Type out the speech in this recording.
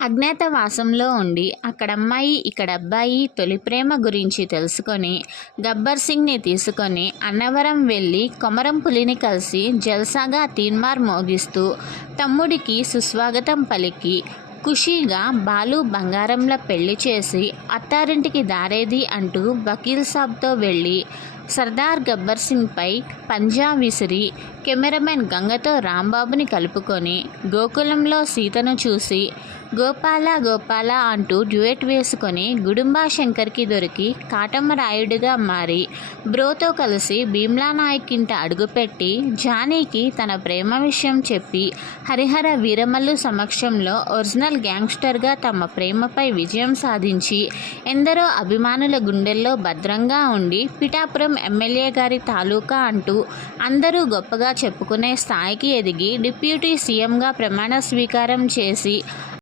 అజ్ఞాతవాసంలో ఉండి అక్కడమ్మాయి ఇక్కడబ్బాయి తొలి ప్రేమ గురించి తెలుసుకొని గబ్బర్ సింగ్ని తీసుకొని అన్నవరం వెళ్ళి కొమరం పులిని కలిసి జల్సాగా తీన్మార్ మోగిస్తూ తమ్ముడికి సుస్వాగతం పలికి ఖుషీగా బాలు బంగారంల పెళ్లి చేసి అత్తారింటికి దారేది అంటూ వకీల్ సాబ్తో వెళ్ళి సర్దార్ గబ్బర్ సింగ్పై పంజా విసిరి కెమెరామెన్ గంగతో రాంబాబుని కలుపుకొని గోకులంలో సీతను చూసి గోపాల గోపాల అంటూ డ్యూయెట్ వేసుకొని గుడుంబా శంకర్కి దొరికి కాటమరాయుడిగా మారి బ్రోతో కలిసి భీమ్లా నాయక్ ఇంట అడుగుపెట్టి జానీకి తన ప్రేమ విషయం చెప్పి హరిహర వీరమల్లు సమక్షంలో ఒరిజినల్ గ్యాంగ్స్టర్గా తమ ప్రేమపై విజయం సాధించి ఎందరో అభిమానుల గుండెల్లో భద్రంగా ఉండి పిఠాపురం ఎమ్మెల్యే గారి తాలూకా అంటూ అందరూ గొప్పగా చెప్పుకునే స్థాయికి ఎదిగి డిప్యూటీ సీఎంగా ప్రమాణ స్వీకారం చేసి